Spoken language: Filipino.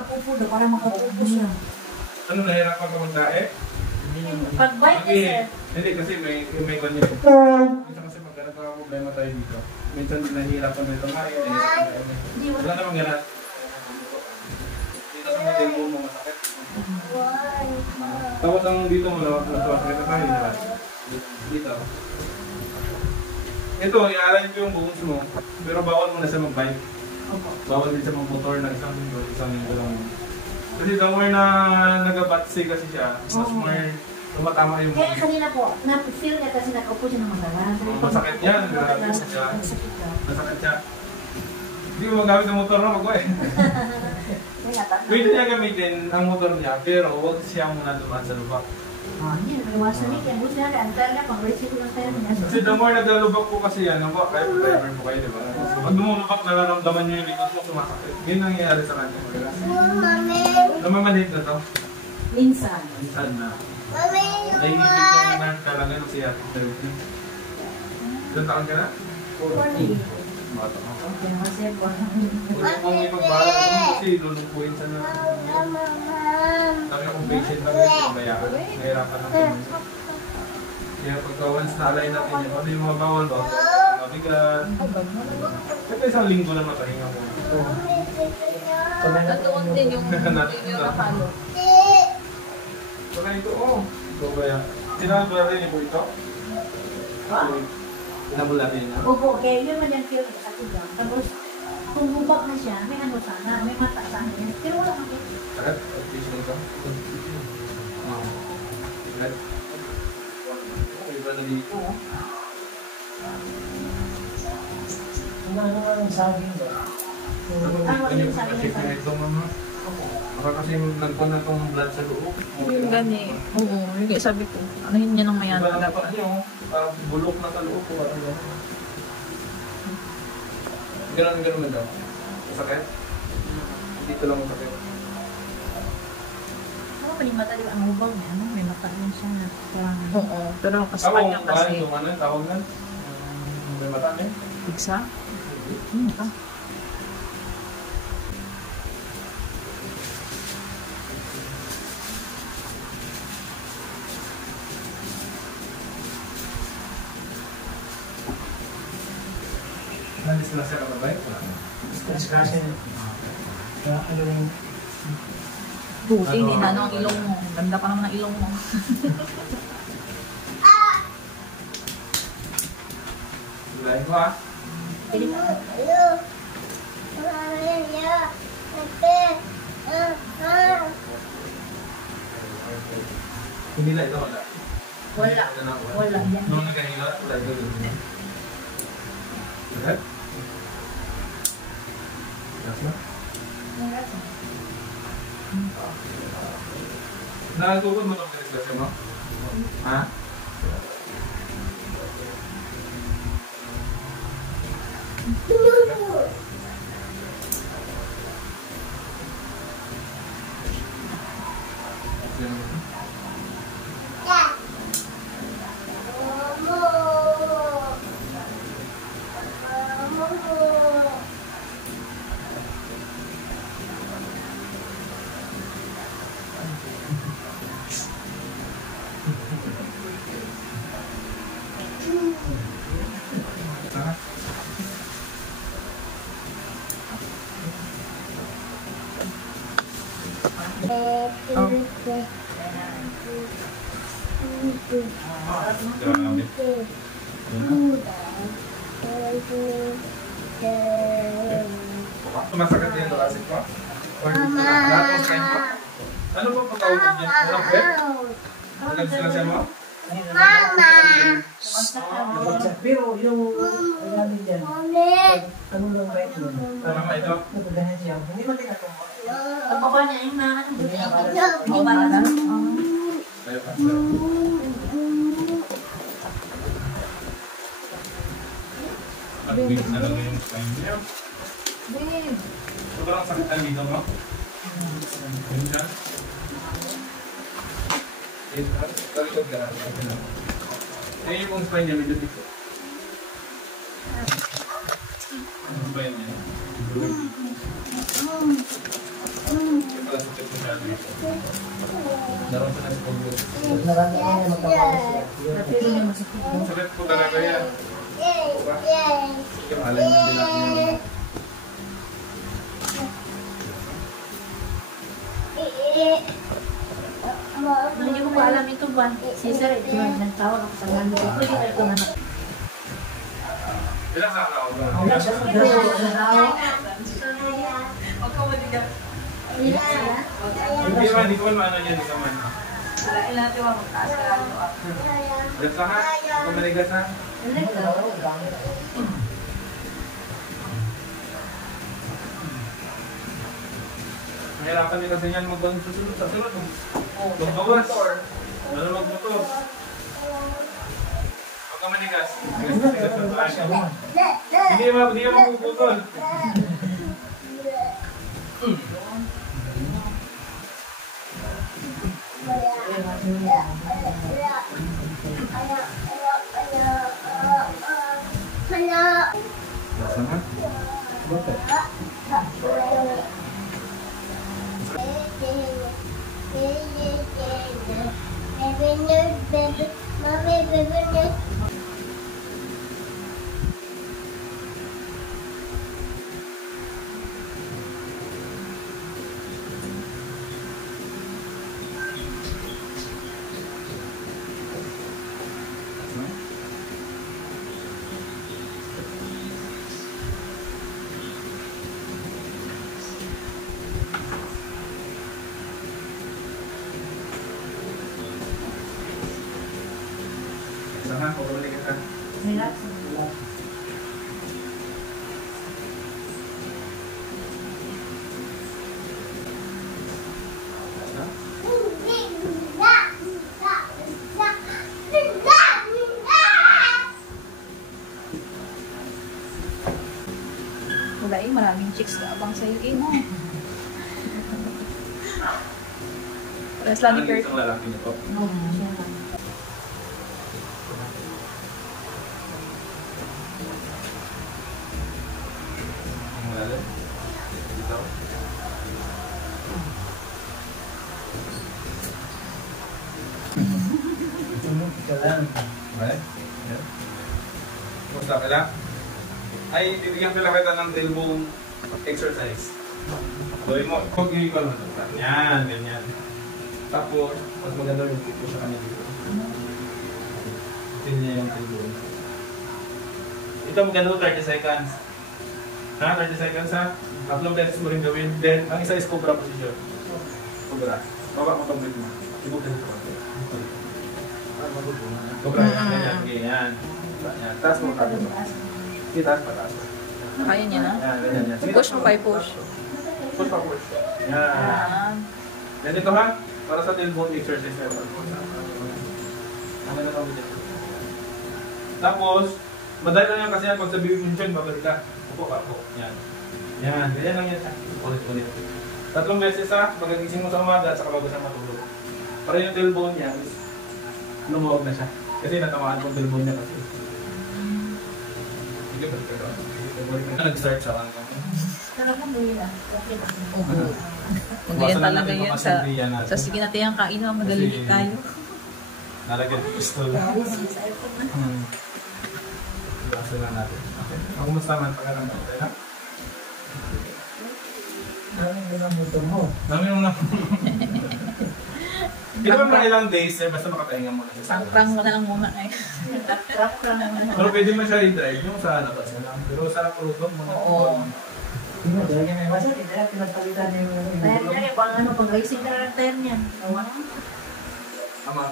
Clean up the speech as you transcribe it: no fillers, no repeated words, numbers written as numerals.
Pupudo para makapupos siya. Ano, nahirapan ka magdae? Pag-bike sir. Hindi kasi may ganyan. Minsan kasi magkaroon ka problema tayo dito. Minsan nahihirapan nito nga eh. Wala namang ganat. Dito sa mga tempo mo masakit. Tapos ang dito mo masakit na tayo, di ba? Dito. Ito, i-align ko yung bones mo. Pero bawal mo na siya mag-bike. Bawal din siya mag-motor na isang linggo lang. Kasi the more na nag-batsi kasi siya, mas more tumatama yung kaya kanina po, na-feel niya kasi nakaupo siya ng magalang. Masakit yan, grabe siya. Masakit siya. Hindi mo magamit ang motor na mag-uwi. Pwede niya gamitin ang motor niya, pero huwag siya muna dumaan sa lubak. Yan, iwasan niya. Kaya buti na, antar na, pang-resip lang tayo niya. Kasi the more naglalubak po kasi yan, kaya driver po kayo, di ba? Pag lumulubak, nararamdaman niyo yung likod mo sumasakit. Ganyan nangyayari sa kanya. Namamanhit na to? Minsan. Minsan na. Nahihigit yung nurse ka lang yan si Ate Terry. Ilan taon ka na? 40. Bata ka. Okay, masaya po. Huwag mong ipagbahala mo kasi lulukuhin sa na. Sabi akong patient lang yung pinabayaan. Nahirapan lang po. Kaya pagka once na-align natin yun, ano yung mga bawal ba? Mabigat. Siyempre isang linggo na matahinga mo. Natuon din yung nakalo. Saka ito, ito ba yan? Tinabula rin po ito? Tinabula rin na? Opo, kaya yun man yung feel sa katigang. Tapos, kung bubak na siya, may ano sana, may mata sana yan. Pero wala kang kaya. Sakit? Pag-patient ito? Sakit? Iba na dito. Ano ang saging ba? Ano yung sabi niya sa ito, mama? Baka kasi nagpan na itong blood sa loob. Yung gani. Oo, yung sabi ko. Anuhin niya ng mayan. Iba na pa niyo, bulok na sa loob ko. Ganun na daw. Sakit? Dito lang ang sakit. Ano pa yung mata, di ba? Ang ubaw niya, ano? May mata rin siya na parang... Oo, pero kaspan niya kasi. Ano yung tawag na? May mata niya? Pigsa? Ka. Disgrasya ka ba ba? Disgrasya. Ano yung... Buti, hindi na ano ang ilong mo. Ganda pa naman ang ilong mo. Lain ko ha? Hindi na ito wala. Wala. Wala. Nung nagkahila, wala ito dito. Lahat? Lahat na? Nakagugod mo itong disgrasya mo? Ha? Masakit din thoracic mo? Or lahat ng sign mo? Ano ba pagkaunan niya? Walang pet? Walang disgrasya mo? Mama! Pero yung... Ano dyan? Ano lang ba ito? Tama ba ito? Napagahan siya. Hindi mo tinatong. Ang baba niya yung mga ano. May bala na. Tayo pa. At bilis na lang yung spine niya. Sobrang sakit ang dito mo? Yun dyan? Talikod ka lang. Eh, yung spine niya medyo dito. Ang spine niya. Naroon sa nasa pag-uwi. Marami ka na magkakalas siya. Dati yun yung masakit. Ang sakit po talaga yan. Diba? Yung alay ng dilak niya. Hindi ko pa alam ito ba? Si Sir, ito nagtawag ako sa gano'n. Pwede na ito naman. Ilang sa araw ba? Wala siya sa gano'n. Huwag ka maligat. Hindi man, hindi ko man maano yan, hindi ka man. Dahil natin wag magtaas ka lang doon. Ulit ka ha? Huwag ka maligat ha? Mahirapan din kasi yan magbangon susunod sa sunod. Magbawas. Ano magmotor? Huwag ka manigas. Manigas sa paan. Hindi ka magpuputol. Basta na? Sama, kung balik ka. Relax. Wala eh, maraming chicks na abang sa'yo eh, mo. Parehas lang ni Kurt. Isang lalaki niyo po. Siya lang. Ang malalim. Dito. Ika lang. Okay. Yan. Kumusta ka lang? Ay, bibigyan ko lang kita ng tailbone exercise. Gawin mo. Huwag yung ikaw naman. Yan, ganyan. Tapos, mas maganda yung tipo sa kanya dito. Tingnan niya yung tailbone. Ito maganda 30 seconds. Ha? 30 seconds ha? Tatlong beses mo rin gawin. Then, ang isa is cobra position. Cobra. Baba mo pag-break mo. Ibutin ko. Cobra. Ganyan. Ganyan. Ganyan. Taas mo. Taas mo. Taas pa. Taas pa. Kaya niya na? Yan. Ganyan. Yan. Sige, Push mo pa push. Push pa push. Yan. Yan. Yan dito ha. Para sa tailbone exercise. Ano na tawag dito? Tapos, madali lang yan kasi yan. Pag sabihin mo dyan, babalik ka. Upo ka. Upo. Yan. Yan. Ganyan lang yan. Ulit. Tatlong beses ha. Pagkagising mo sa umaga at saka bago siya matulog. Para yung tailbone niya, lumuwag na siya. Kasi natamaan ko yung tailbone niya kasi. Sige, balik ka doon. Nag-start siya lang. Talagang buhay na. Okay lang. Kung yan talaga yan sa sige natin ang kain na madali tayo. Nalagyan ng pistol. Basta lang natin. Okay. Kumusta man pagkakamit tayo ha? Ano yung motor mo? Dami mo na. Hindi naman mga ilang days eh, basta makapahinga muna sa Pang mo na lang muna eh. Trap lang naman. Pero pwede mo siya i-drive yung sa labas na lang. Pero sarap po ito. Oo. Hindi mo, dahil may masakit. Kaya pinagpalitan yung Dahil na rin, pang ano, pag-racing na lang tayo niyan. Ama,